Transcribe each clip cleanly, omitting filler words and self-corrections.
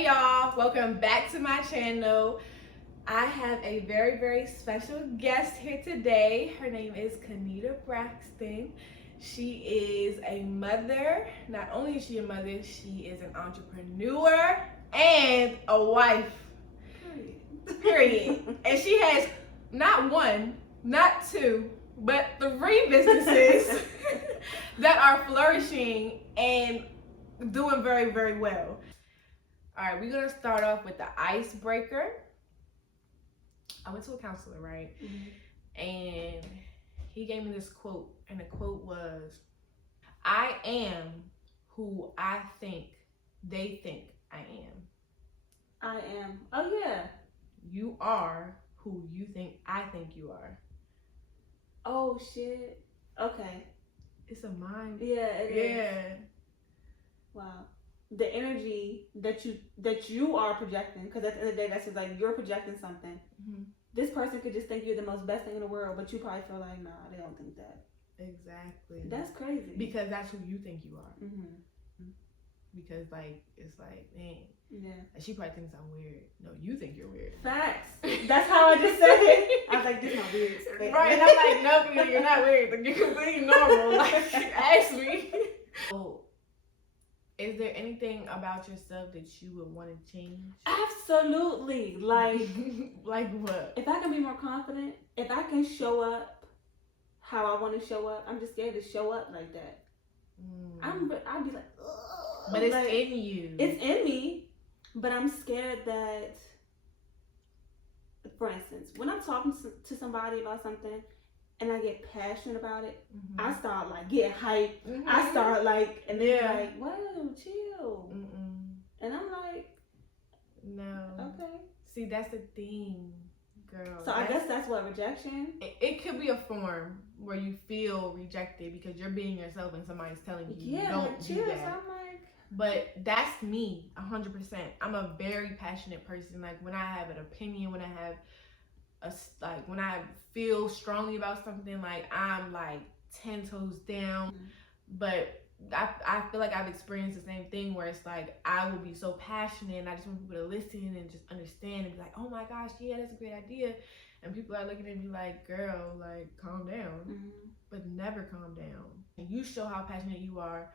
Hey y'all, welcome back to my channel. I have a very, very special guest here today. Her name is Kanita Braxton. She is a mother. Not only is she a mother, she is an entrepreneur and a wife. Period. And she has not one, not two, but 3 businesses that are flourishing and doing very, very well. All right, we're gonna start off with the icebreaker. I went to a counselor, right? Mm-hmm. And he gave me this quote, and the quote was, "I am who I think they think I am." I am. Oh yeah. You are who you think I think you are. Oh shit. Okay. It's a mind. Yeah. It is. Wow. The energy that you are projecting, because at the end of the day, that's just like you're projecting something. Mm-hmm. This person could just think you're the most best thing in the world, but you probably feel like, nah, they don't think that. Exactly. That's crazy. Because that's who you think you are. Mm-hmm. Because it's like, dang. Yeah. And she probably thinks I'm weird. No, you think you're weird. Facts. That's how I just said it. I was like, this is not weird. Right. And I'm like, no, you're not weird. Like, you're completely normal. Like, ask me. So, is there anything about yourself that you would want to change? Absolutely. Like like what? If I can be more confident, if I can show up how I want to show up, I'm just scared to show up like that. I'd be like, ugh. But it's like, in you. It's in me, but I'm scared that, for instance, when I'm talking to somebody about something, and I get passionate about it, mm-hmm. I start like getting hyped. Mm-hmm. I start like, and then like, whoa, chill. Mm-mm. And I'm like, no. Okay. See, that's the thing, girl. So I guess that's what rejection. It could be a form where you feel rejected because you're being yourself and somebody's telling you don't do that. I'm like, but that's me, 100%. I'm a very passionate person. Like when I have an opinion, when I have when I feel strongly about something, like I'm like 10 toes down. Mm-hmm. But I feel like I've experienced the same thing where it's like I will be so passionate and I just want people to listen and just understand and be like, oh my gosh, yeah, that's a great idea. And people are looking at me like, girl, like calm down. Mm-hmm. But never calm down. And you show how passionate you are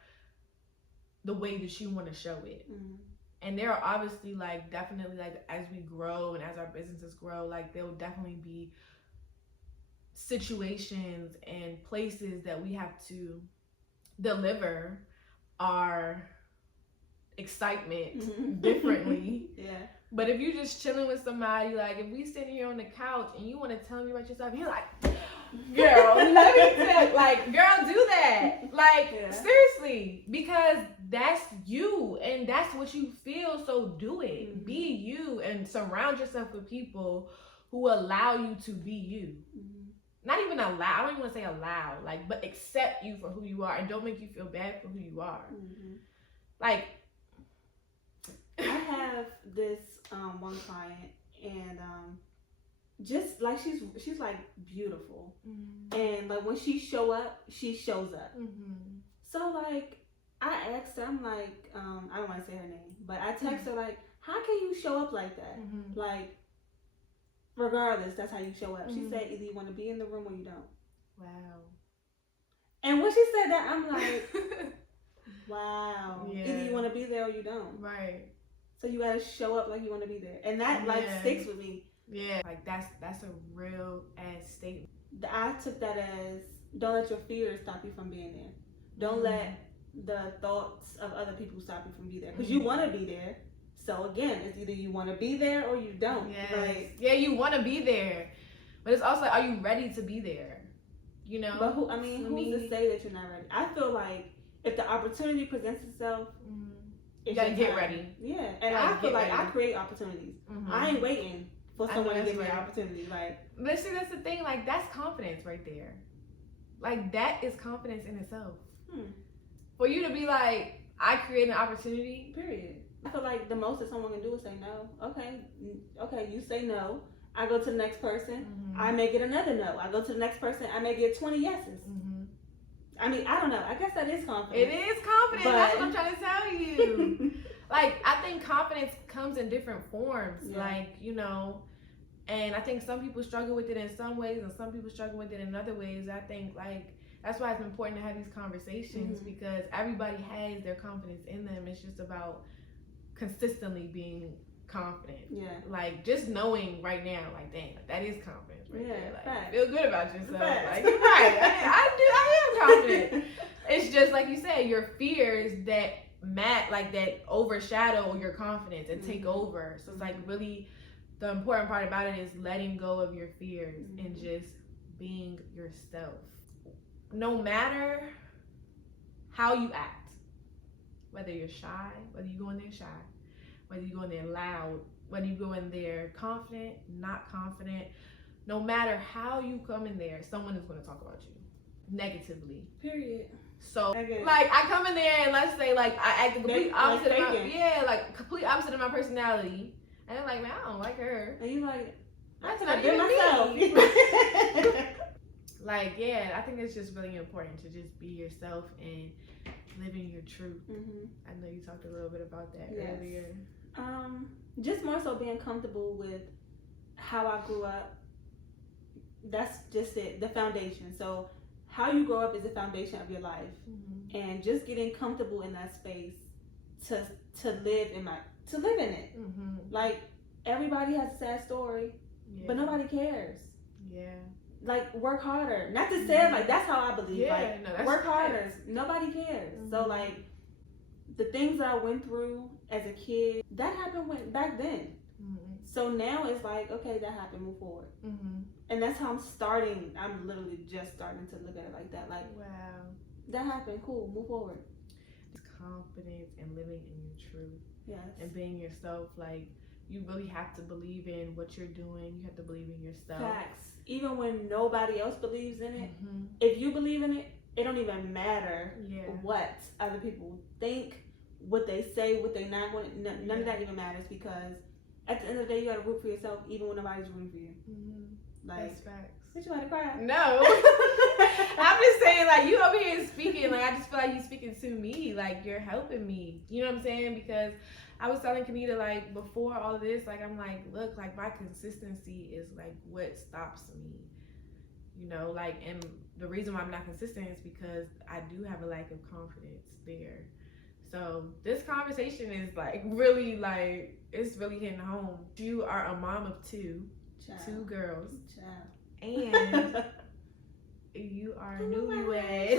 the way that you want to show it. Mm-hmm. And there are obviously like definitely like as we grow and as our businesses grow, like there will definitely be situations and places that we have to deliver our excitement differently. Yeah. But if you're just chilling with somebody, like if we sitting here on the couch and you want to tell me about yourself, you're like, girl, let me tell, like, girl, do that. Like, seriously, because that's you and that's what you feel. So do it. Mm-hmm. Be you and surround yourself with people who allow you to be you. Mm-hmm. Not even allow, I don't even want to say allow, like, but accept you for who you are and don't make you feel bad for who you are. Mm-hmm. Like, I have this one client and just like she's like beautiful. Mm-hmm. And like when she shows up. Mm-hmm. So like I asked her, I'm like, I don't want to say her name, but I text her like, how can you show up like that? Mm-hmm. Like, regardless, that's how you show up. Mm-hmm. She said either you want to be in the room or you don't. Wow. And when she said that, I'm like, wow. Yeah. Either you want to be there or you don't. Right. So you gotta show up like you want to be there, and that like sticks with me. Yeah, like that's a real ass statement. I took that as don't let your fears stop you from being there. Don't let the thoughts of other people stop you from being there, because you want to be there. So again, it's either you want to be there or you don't. Yes. Like, yeah, you want to be there, but it's also, are you ready to be there? You know. But who's to say that you're not ready? I feel like if the opportunity presents itself. Mm-hmm. You gotta get ready. Yeah, and I feel like I create opportunities. Mm-hmm. I ain't waiting for someone to give me an opportunity. Like, but see, that's the thing. Like, that's confidence right there. Like, that is confidence in itself. For you to be like, I create an opportunity. Period. I feel like the most that someone can do is say no. Okay, you say no. I go to the next person. Mm-hmm. I may get another no. I go to the next person. I may get 20 yeses. Mm-hmm. I mean, I don't know. I guess that is confidence. It is confidence. That's what I'm trying to tell you. like, I think confidence comes in different forms. Yeah. Like, you know, and I think some people struggle with it in some ways and some people struggle with it in other ways. I think, like, that's why it's important to have these conversations because everybody has their confidence in them. It's just about consistently being confident. Yeah. Like, just knowing right now, like, dang, like, that is confidence right there. Like, facts. feel good about yourself. Facts. Like, you're right. I am confident. It's just like you said, your fears that that overshadow your confidence and take over. So it's like really the important part about it is letting go of your fears and just being yourself. No matter how you act, whether you're shy, whether you go in there shy, whether you go in there loud, whether you go in there confident, not confident, no matter how you come in there, someone is going to talk about you negatively. Period. So, like, I come in there and let's say, like, I act the complete opposite of complete opposite of my personality. And I'm like, man, I don't like her. And you like, that's not even myself. me. Like, yeah, I think it's just really important to just be yourself and living your truth. I know you talked a little bit about that earlier. Just more so being comfortable with how I grew up. That's just it, the foundation. So how you grow up is the foundation of your life, and just getting comfortable in that space to live in it. Like, everybody has a sad story, but nobody cares. Like, work harder. Not to say like that's how I believe. Work harder. Nobody cares. So like the things that I went through as a kid, that happened back then. So now it's like, okay, that happened, move forward. And that's how I'm starting. I'm literally just starting to look at it like that. Like, wow, that happened, cool, move forward. Confidence and living in your truth. Yes. And being yourself. Like, you really have to believe in what you're doing. You have to believe in yourself. Facts. Even when nobody else believes in it, if you believe in it, it don't even matter what other people think, what they say, what they not want. None of that even matters, because at the end of the day, you gotta root for yourself, even when nobody's rooting for you. Like, that's facts. Did you want to cry? No. I'm just saying, like, you over here speaking, like, I just feel like you're speaking to me, like, you're helping me. You know what I'm saying? Because I was telling Kanita, like, before all this, like, I'm like, look, like, my consistency is, like, what stops me. You know, like, and the reason why I'm not consistent is because I do have a lack of confidence there. So this conversation is, like, really, like, it's really hitting home. You are a mom of two girls. And you are newlywed.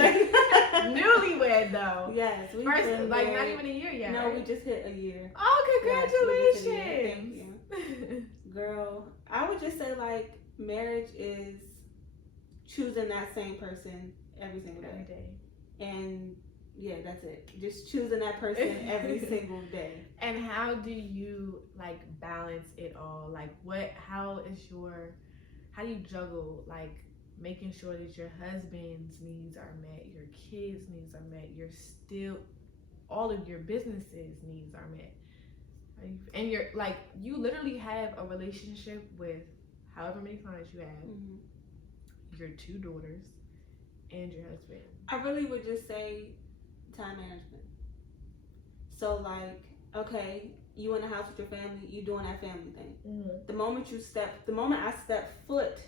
Newlywed, though. Yes. First, like, not even a year yet. No, we just hit a year. Oh, congratulations. Yes, thank you. Girl, I would just say, like, marriage is choosing that same person every single day. Every day. And yeah, that's it. Just choosing that person every single day. And how do you, like, balance it all? Like, how do you juggle, like, making sure that your husband's needs are met, your kids' needs are met, all of your businesses' needs are met? And you're, like, you literally have a relationship with however many clients you have, your two daughters, and your husband. I really would just say time management. So, like, okay, you in the house with your family, you doing that family thing. The moment I step foot,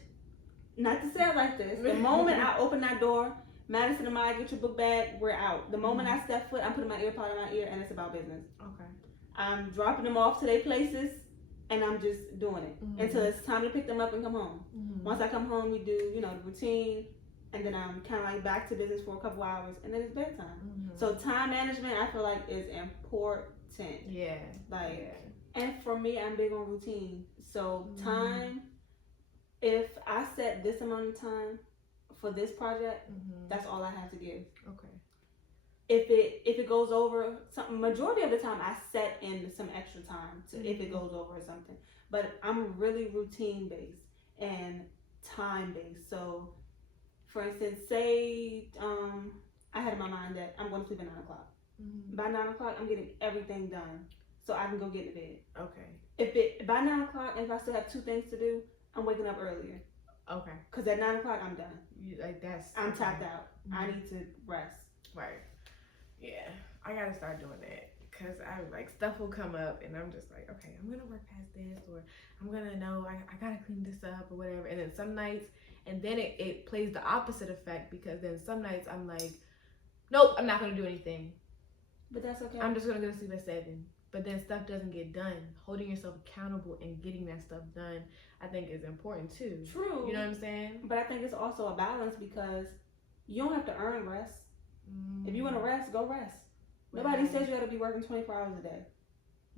not to say it like this, the moment I open that door, Madison and Maya, get your book bag, we're out. The moment I step foot, I'm putting my earpod in my ear, and it's about business. Okay. I'm dropping them off to their places, and I'm just doing it until it's time to pick them up and come home. Once I come home, we do, the routine, and then I'm kind of like back to business for a couple hours, and then it's bedtime. So time management, I feel like, is important. Yeah. Like, and for me, I'm big on routine. So time, if I set this amount of time for this project, that's all I have to give. Okay. If it goes over, majority of the time I set in some extra time to if it goes over or something. But I'm really routine based and time based. So, for instance, say I had in my mind that I'm going to sleep at 9 o'clock. By 9 o'clock, I'm getting everything done so I can go get to bed. Okay. By 9 o'clock, if I still have 2 things to do, I'm waking up earlier. Okay. Because at 9 o'clock, I'm done. I'm tapped out. I need to rest. Right. Yeah, I gotta start doing that Cause I like stuff will come up and I'm just like, okay, I'm gonna work past this, or I'm gonna know I gotta clean this up or whatever. And then some nights, and then it plays the opposite effect, because then some nights I'm like, nope, I'm not gonna do anything. But that's okay. I'm just gonna go to sleep at 7. But then stuff doesn't get done. Holding yourself accountable and getting that stuff done, I think, is important too. True. You know what I'm saying? But I think it's also a balance, because you don't have to earn rest. If you want to rest, go rest. Nobody says you got to be working 24 hours a day.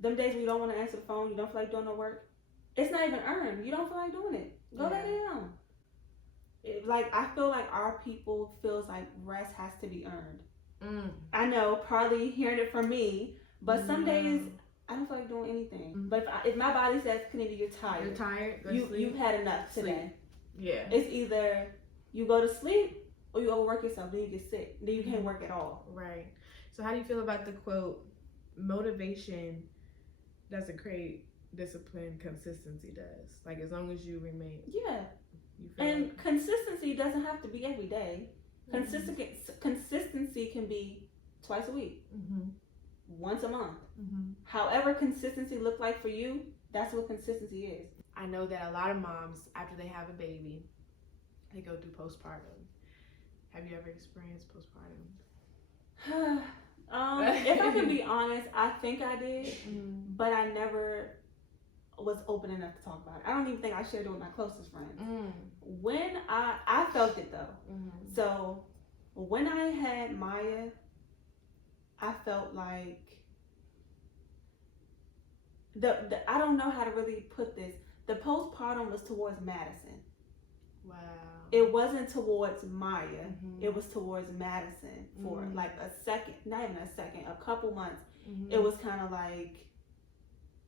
Them days where you don't want to answer the phone, you don't feel like doing no work, it's not even earned. You don't feel like doing it. Go lay down. I feel like our people feels like rest has to be earned. I know, probably hearing it from me, but some days I don't feel like doing anything. But if my body says, Kanita, you're tired. You've had enough today. Yeah. It's either you go to sleep or you overwork yourself, then you get sick. Then you can't work at all. Right. So how do you feel about the quote, motivation doesn't create discipline, consistency does? Like, as long as you remain. Yeah. And consistency doesn't have to be every day. Consistency can be twice a week, once a month. However consistency look like for you, that's what consistency is. I know that a lot of moms, after they have a baby, they go through postpartum. Have you ever experienced postpartum? If I can be honest, I think I did, but I never was open enough to talk about it. I don't even think I shared it with my closest friends. When I felt it though. So when I had Maya, I felt like I don't know how to really put this. The postpartum was towards Madison. Wow. It wasn't towards Maya. It was towards Madison for like a second, not even a second, a couple months. It was kind of like,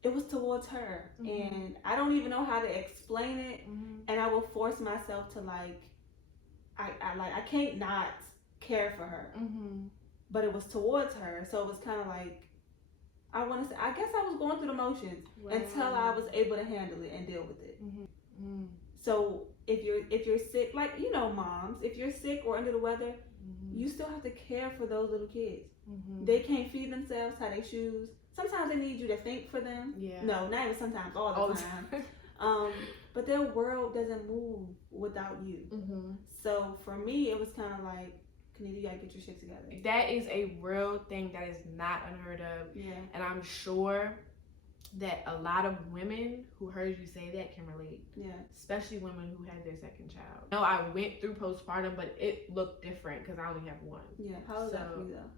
it was towards her. And I don't even know how to explain it. And I will force myself to I can't not care for her. But it was towards her. So it was kind of like, I guess I was going through the motions until I was able to handle it and deal with it. So if you're sick, like, you know, moms, if you're sick or under the weather, you still have to care for those little kids. They can't feed themselves, tie their shoes. Sometimes they need you to think for them. No, not even sometimes, all the time. But their world doesn't move without you. So for me, it was kind of like, Kanita, you gotta get your shit together. That is a real thing that is not unheard of. And I'm sure that a lot of women who heard you say that can relate. Especially women who had their second child. No, I went through postpartum, but it looked different because I only have one. How was that for you though?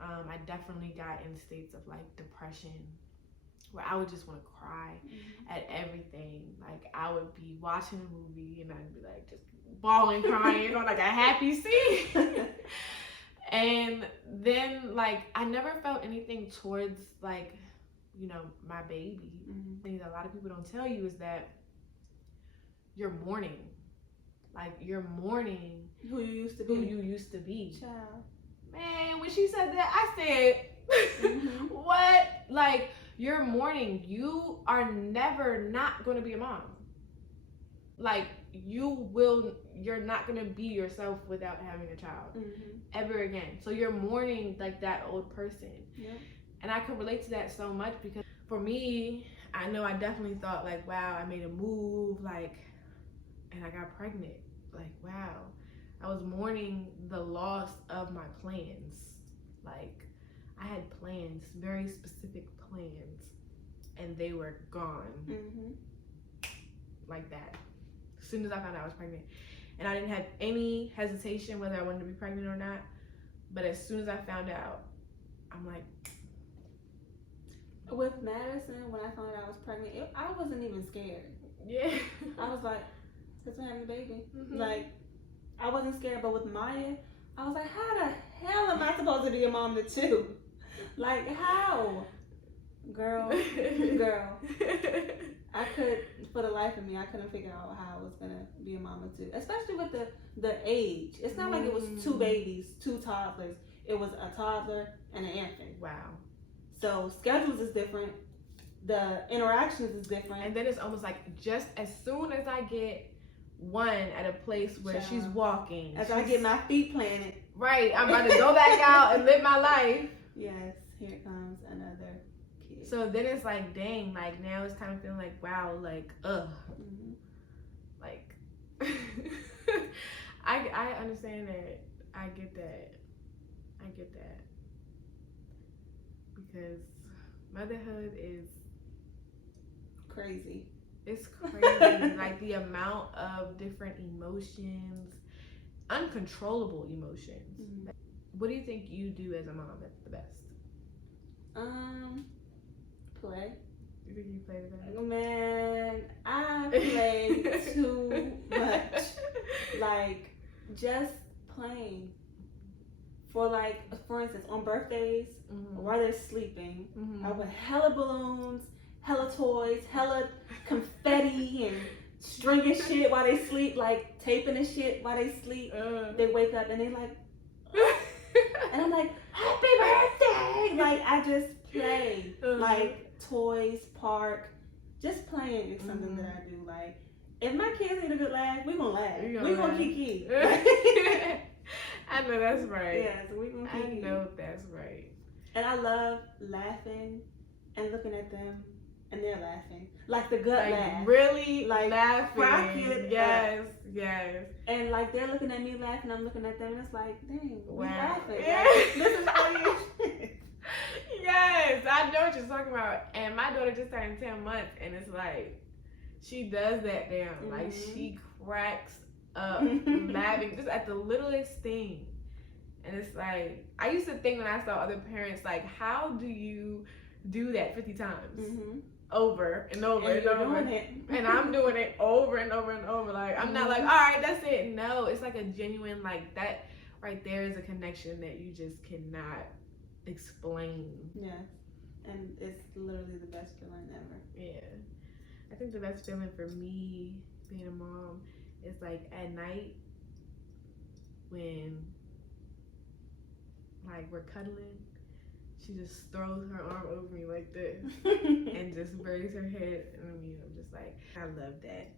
I definitely got in states of like depression, where I would just want to cry at everything. Like, I would be watching a movie and I'd be like just bawling, crying on like a happy scene. And then like I never felt anything towards like, you know, my baby. Thing that a lot of people don't tell you is that you're mourning. Like, you're mourning who you used to be. Child. Man, when she said that, I said, what? Like, you're mourning. You are never not going to be a mom. Like, you're not going to be yourself without having a child ever again. So you're mourning like that old person. And I could relate to that so much, because for me, I know I definitely thought like, wow, I made a move, like, and I got pregnant. Like, wow. I was mourning the loss of my plans. Like, I had plans, very specific plans, and they were gone. Like that. As soon as I found out I was pregnant. And I didn't have any hesitation whether I wanted to be pregnant or not. But as soon as I found out, I'm like... With Madison, when I found out I was pregnant, I wasn't even scared. I was like, because we're having a baby. Like, I wasn't scared. But with Maya, I was like, how the hell am I supposed to be a mom to two? Like, how? Girl. I could, for the life of me, I couldn't figure out how I was going to be a mom of two. Especially with the age. It's not like it was 2 babies, 2 toddlers. It was a toddler and an infant. Wow. So schedules is different. The interactions is different. And then it's almost like just as soon as I get one at a place where she's walking. I get my feet planted. Right. I'm about to go back out and live my life. Yes. here comes another kid. So then it's like, dang, like now it's kind of feeling like, wow, like, like, I understand that. I get that. Because motherhood is crazy. It's crazy. Like the amount of different emotions, uncontrollable emotions. Mm-hmm. What do you think you do as a mom that's the best? Play. You think you play the best? Man, I play too much. Like, just playing. For instance, on birthdays, while they're sleeping, I put hella balloons, hella toys, hella confetti and stringing shit while they sleep, like taping and shit while they sleep. They wake up and they like, and I'm like, happy birthday! Like, I just play. Like, toys, park, just playing is something that I do. Like, if my kids need a good laugh, we gonna laugh. We gonna kiki. I know that's right. Yeah, so we gonna kiki. I know that's right. And I love laughing and looking at them, and they're laughing. Like the gut laugh. Really like laughing. Cracking yes. And like they're looking at me laughing, I'm looking at them, and it's like, dang, we laughing. Yeah. Like, this is funny. Yes, I know what you're talking about. And my daughter just turned 10 months, and it's like, she does that damn. Like, she cracks up laughing just at the littlest thing. And it's like, I used to think when I saw other parents, like, how do you do that 50 times? Over and over and over. And I'm doing it over and over and over. Like, I'm not like, all right, that's it. No, it's like a genuine, like, that right there is a connection that you just cannot explain. Yeah. And it's literally the best feeling ever. Yeah. I think the best feeling for me being a mom is like at night when like we're cuddling, she just throws her arm over me like this and just buries her head on me. I'm just like, I love that,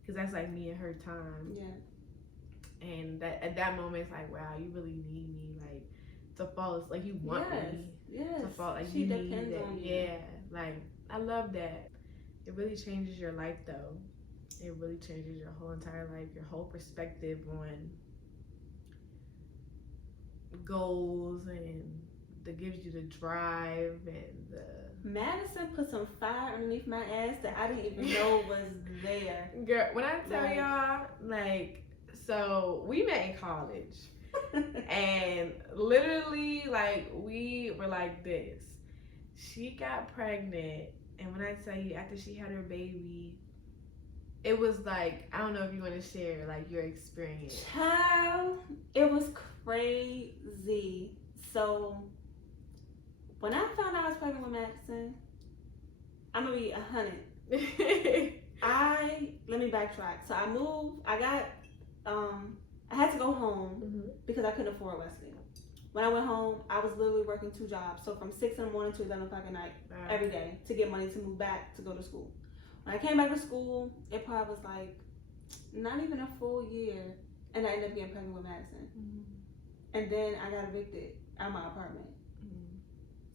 because that's like me and her time. Yeah. And that at that moment it's like, wow, you really need me, like to fall. It's like you want me to fall. Like she you depends need that. on you. Yeah, like I love that. It really changes your life though. It really changes your whole entire life, your whole perspective on goals, and that gives you the drive and the... Madison put some fire underneath my ass that I didn't even know was there. Girl, when I tell y'all, like, so we met in college and literally, like, we were like this. She got pregnant, and when I tell you, after she had her baby, it was like, I don't know if you want to share, like, your experience. Child, it was crazy. So, when I found out I was pregnant with Madison, I'm going to be 100. Let me backtrack. So, I moved, I had to go home because I couldn't afford Wesley. When I went home, I was literally working 2 jobs. So, from 6 in the morning to 11 o'clock at night, every day, to get money to move back to go to school. When I came back to school, it probably was like not even a full year, and I ended up getting pregnant with Madison. And then I got evicted out of my apartment.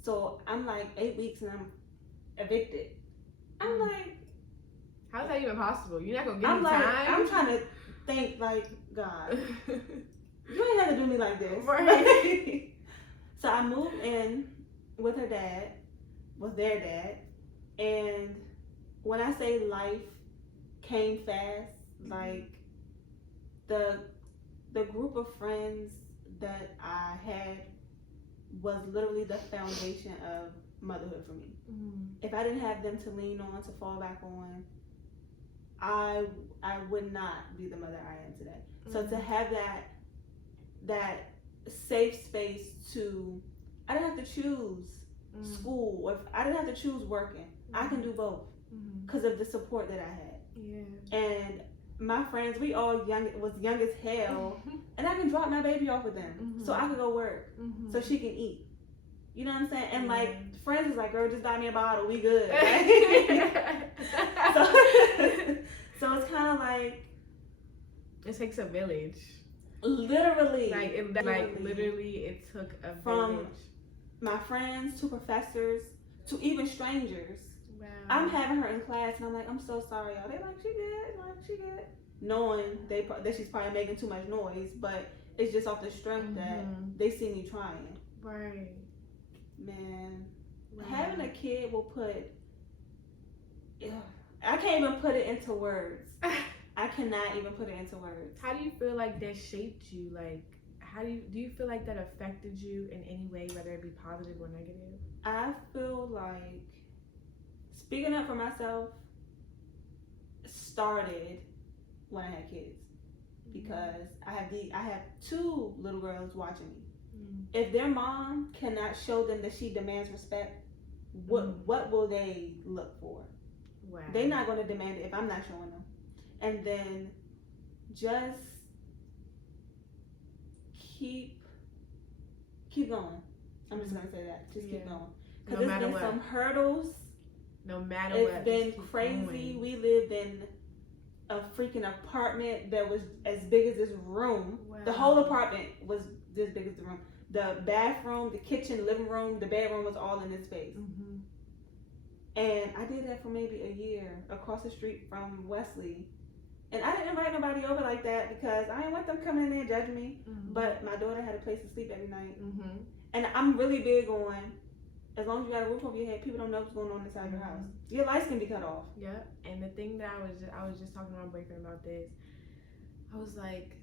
So I'm like 8 weeks and I'm evicted. I'm like, how's that even possible? You're not gonna give me like, time? I'm trying to think, like, God, you ain't have to do me like this. Right. So I moved in with her dad, with their dad, and when I say life came fast, like the group of friends that I had was literally the foundation of motherhood for me. If I didn't have them to lean on, to fall back on, I would not be the mother I am today. So to have that safe space to, I didn't have to choose school, or if I didn't have to choose working. I can do both because of the support that I had. Yeah. And my friends, we all young as hell, and I can drop my baby off with them so I can go work, so she can eat. You know what I'm saying? And like, friends is like, girl, just buy me a bottle, we good. Right? So it's kind of like, it takes a village. Literally. Literally, it took a from village. my friends, to professors, to even strangers. Wow. I'm having her in class, and I'm like, I'm so sorry, y'all. They like, she good, like she good, knowing that she's probably making too much noise, but it's just off the strength that they see me trying. Right. Man, having a kid will put. I can't even put it into words. I cannot even put it into words. How do you feel like that shaped you? Like, how do you feel like that affected you in any way, whether it be positive or negative? I feel like speaking up for myself started when I had kids, because I have 2 little girls watching me. If their mom cannot show them that she demands respect, what will they look for? Wow. They're not going to demand it if I'm not showing them. And then just keep going. I'm just going to say that. Just keep going. Because there's been some hurdles. No matter what. It's been crazy. We lived in a freaking apartment that was as big as this room. Wow. The whole apartment was this big as the room. The bathroom, the kitchen, living room, the bedroom was all in this space. And I did that for maybe a year across the street from Wesley. And I didn't invite nobody over like that because I didn't want them coming in there and judging me. But my daughter had a place to sleep every night. And I'm really big on, as long as you got a roof over your head, people don't know what's going on inside your house. Your lights can be cut off. Yep. And the thing that I was just talking to my boyfriend about this. I was like,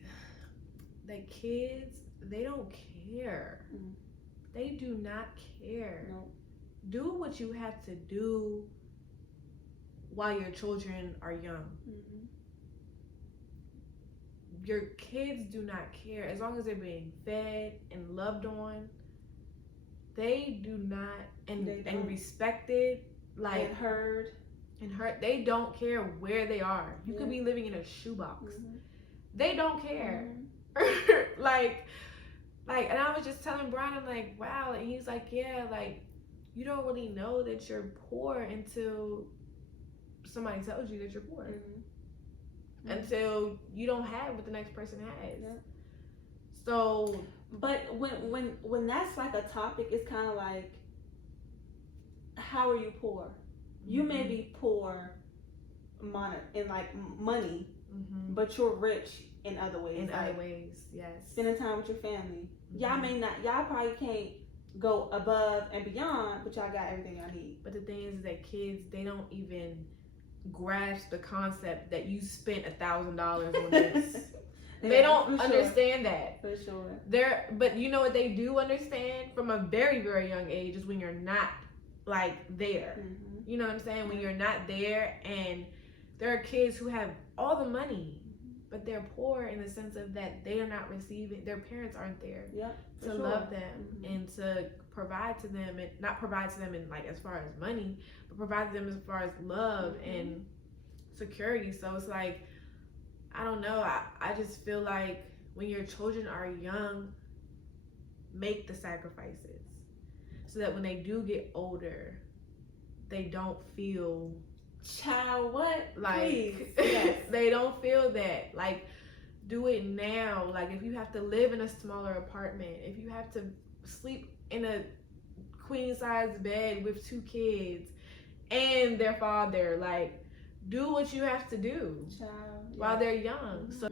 the kids, they don't care. They do not care. No. Do what you have to do while your children are young. Your kids do not care. As long as they're being fed and loved on, they do not, and respected, like heard. They don't care where they are. You could be living in a shoebox. They don't care. like, and I was just telling Brian, I'm like, wow. And he's like, yeah, like, you don't really know that you're poor until somebody tells you that you're poor. Until you don't have what the next person has. So, but when that's like a topic, it's kind of like, how are you poor? You may be poor in like money, but you're rich in other ways. In other ways, yes. Spending time with your family. Y'all probably can't go above and beyond, but y'all got everything y'all need. But the thing is that kids, they don't even grasp the concept that you spent $1,000 on this. They don't understand that. For sure. But you know what they do understand from a very, very young age is when you're not like there. You know what I'm saying? When you're not there, and there are kids who have all the money, but they're poor in the sense of that they are not receiving, their parents aren't there to love them and to provide to them, and not provide to them in like as far as money, but provide to them as far as love and security. So it's like, I don't know, I just feel like when your children are young, make the sacrifices so that when they do get older, they don't feel child what like yes. They don't feel that. Like, do it now. Like, if you have to live in a smaller apartment, if you have to sleep in a queen size bed with 2 kids and their father, like, do what you have to do while they're young. So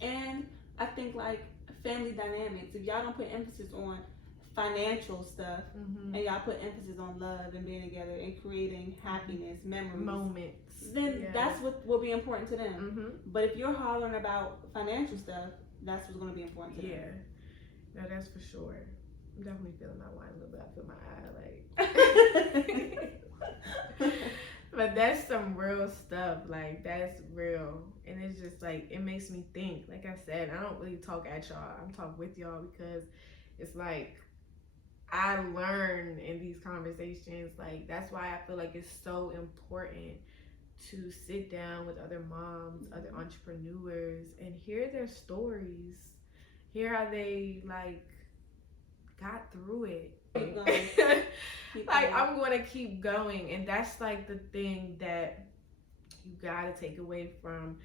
and I think like family dynamics, if y'all don't put emphasis on financial stuff and y'all put emphasis on love and being together and creating happiness, memories, moments, then that's what will be important to them. But if you're hollering about financial stuff, that's what's going to be important to them. No, that's for sure. I'm definitely feeling my wine a little bit. I feel my eye like but that's some real stuff. Like, that's real. And it's just like, it makes me think. Like I said, I don't really talk at y'all. I'm talking with y'all because it's like, I learn in these conversations. Like, that's why I feel like it's so important to sit down with other moms, other entrepreneurs, and hear their stories. Hear how they like got through it. Keep going. Like, I'm going to keep going. And that's like the thing that you got to take away from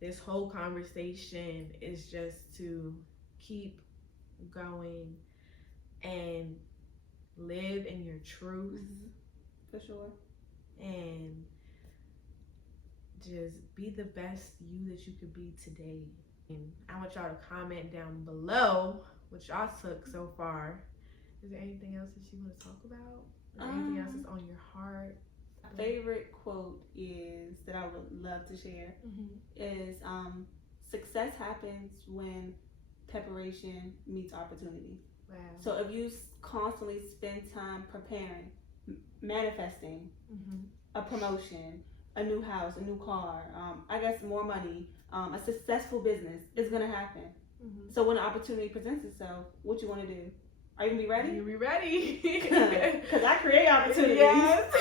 this whole conversation, is just to keep going and live in your truth. For sure. And just be the best you that you could be today. And I want y'all to comment down below what y'all took so far. Is there anything else that you want to talk about? Or anything else that's on your heart? My favorite quote is that I would love to share is success happens when preparation meets opportunity. Wow. So if you constantly spend time preparing, manifesting a promotion, a new house, a new car, I guess more money, a successful business, is gonna happen. So when the opportunity presents itself, what you want to do? Are you gonna be ready? You be ready. Because I create opportunities. Yes.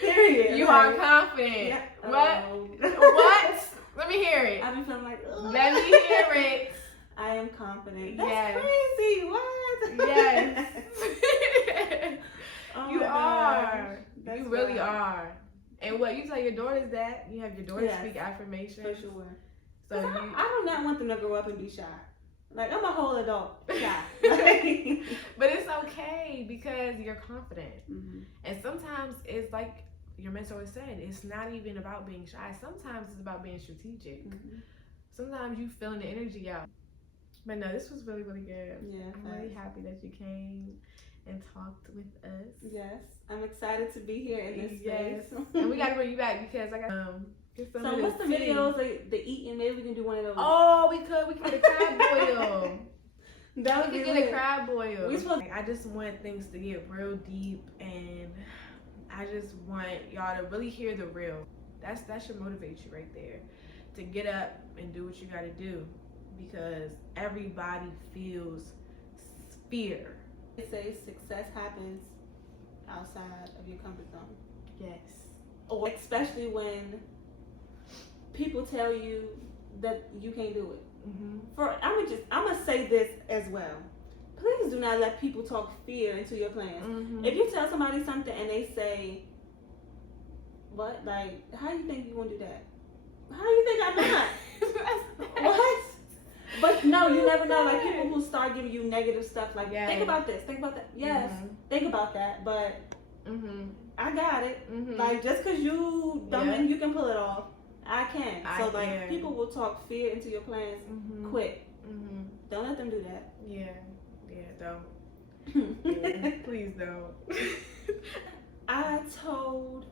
Period. You are confident. Yeah. What? What? Let me hear it. I be feeling like, ugh. Let me hear it. I am confident. That's Yes. crazy. What? Yes. Oh You my are. gosh. That's You really wild. are. And what you tell your daughters that you have your daughters Yes. speak affirmation. For sure. So I do not want them to grow up and be shy. Like, I'm a whole adult shy. but it's okay because you're confident. Mm-hmm. And sometimes it's like your mentor said, it's not even about being shy. Sometimes it's about being strategic. Mm-hmm. Sometimes you feeling the energy out. But no, this was really, really good. Yeah, I'm really happy that you came and talked with us. Yes, I'm excited to be here in this Yes. space. And we got to bring you back because I got get some So of what's the this tea. videos, the eating? Maybe we can do one of those. Oh, we could get a crab boil. That We would could be get lit. a crab boil. We supposed- I just want things to get real deep, and I just want y'all to really hear the real. That should motivate you right there to get up and do what you got to do, because everybody feels fear. They say success happens outside of your comfort zone. Yes. Or especially when people tell you that you can't do it. I'm gonna say this as well. Please do not let people talk fear into your plans. If you tell somebody something and they say, "What? Like, how you think you gonna do that? How you think I'm not?" What? But no, you never know. Like, people who start giving you negative stuff, like, think about this, think about that. Yes, think about that, but I got it. Like, just because you don't think you can pull it off, I can. So, like, people will talk fear into your plans. Quit. Don't let them do that. Yeah, don't. Yeah, please don't. I told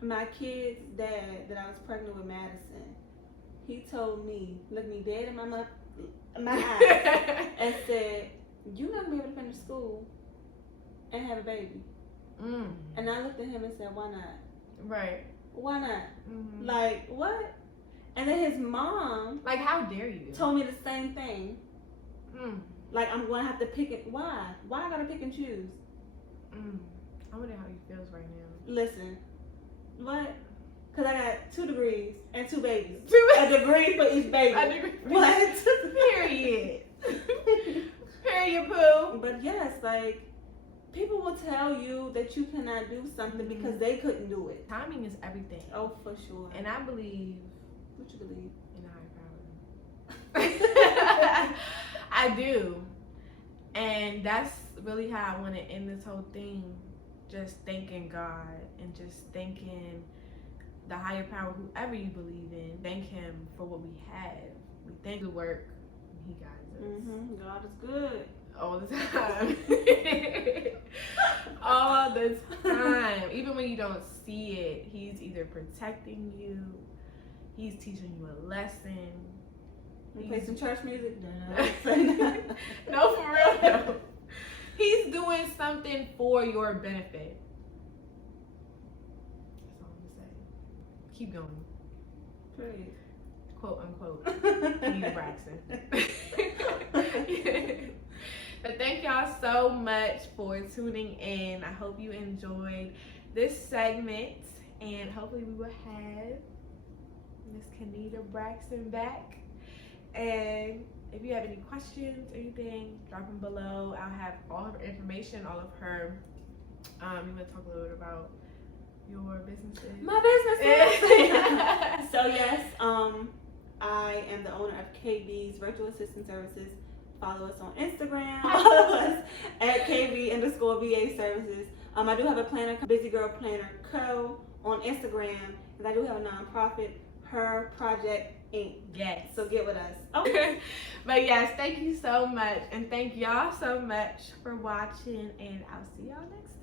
my kid's dad that I was pregnant with Madison. He told me, looked me dead in my eyes, and said, "You're not gonna be able to finish school and have a baby." And I looked at him and said, "Why not? Right. Why not? Like, what?" And then his mom, like, how dare you? told me the same thing. Like, I'm gonna have to pick it. Why? Why I gotta pick and choose? I wonder how he feels right now. Listen, what? Because I got 2 degrees and 2 babies. 2 A degree for each baby. A degree for What? Period. Period, poo. But yes, like, people will tell you that you cannot do something because they couldn't do it. Timing is everything. Oh, for sure. And I believe. What you believe? In a higher power. I do. And that's really how I want to end this whole thing. Just thanking God and just thanking the higher power, whoever you believe in. Thank Him for what we have. We thank the work, and He guides us. God is good. All the time. All the time. Even when you don't see it, He's either protecting you, He's teaching you a lesson. Play some church music? No, for real though. He's doing something for your benefit. That's all I'm gonna say. Keep going. Please. Quote unquote. Kanita Braxton. But thank y'all so much for tuning in. I hope you enjoyed this segment, and hopefully we will have Miss Kanita Braxton back. And if you have any questions, anything, drop them below. I'll have all of her information, all of her. You want to talk a little bit about your businesses? My businesses. So yes, I am the owner of KB's Virtual Assistant Services. follow us on Instagram. Follow us at KB_VA services. I do have a planner, Busy Girl Planner Co. on Instagram, and I do have a nonprofit, Her Project Inc. Yes. So get with us. Oh. But yes, thank you so much, and thank y'all so much for watching, and I'll see y'all next time.